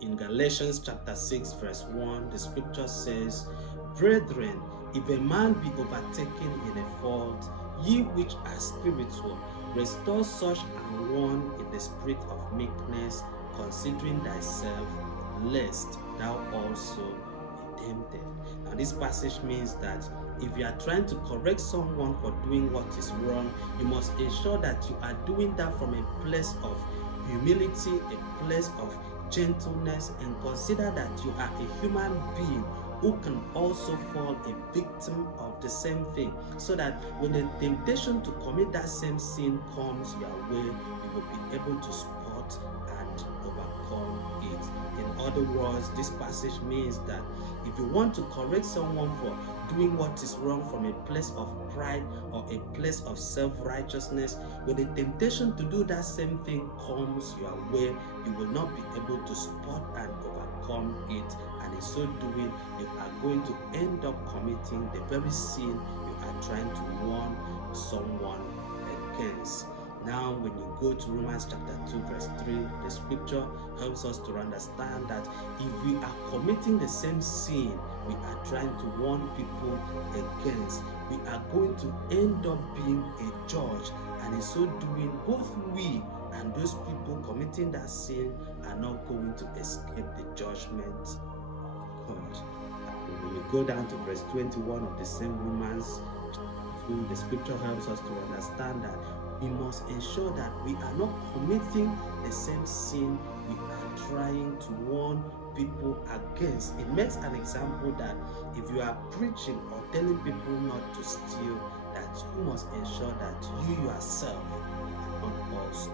In Galatians chapter 6 verse 1, the scripture says, "Brethren, if a man be overtaken in a fault, ye which are spiritual, restore such an one in the spirit of meekness, considering thyself, lest thou also be tempted." Now this passage means that if you are trying to correct someone for doing what is wrong, you must ensure that you are doing that from a place of humility, a place of gentleness, and consider that you are a human being who can also fall a victim of the same thing, so that when the temptation to commit that same sin comes your way, you will be able to spot and overcome it. In other words, this passage means that if you want to correct someone for doing what is wrong from a place of pride or a place of self-righteousness, when the temptation to do that same thing comes your way, you will not be able to spot and overcome it, and in so doing, you are going to end up committing the very sin you are trying to warn someone against. Now, when you go to Romans chapter 2 verse 3, the scripture helps us to understand that if we are committing the same sin we are trying to warn people against, we are going to end up being a judge, and in so doing, both we and those people committing that sin are not going to escape the judgment of God. When we go down to verse 21 of the same Romans 2, the scripture helps us to understand that we must ensure that we are not committing the same sin we are trying to warn people against. It makes an example that if you are preaching or telling people not to steal, that you must ensure that you yourself are not also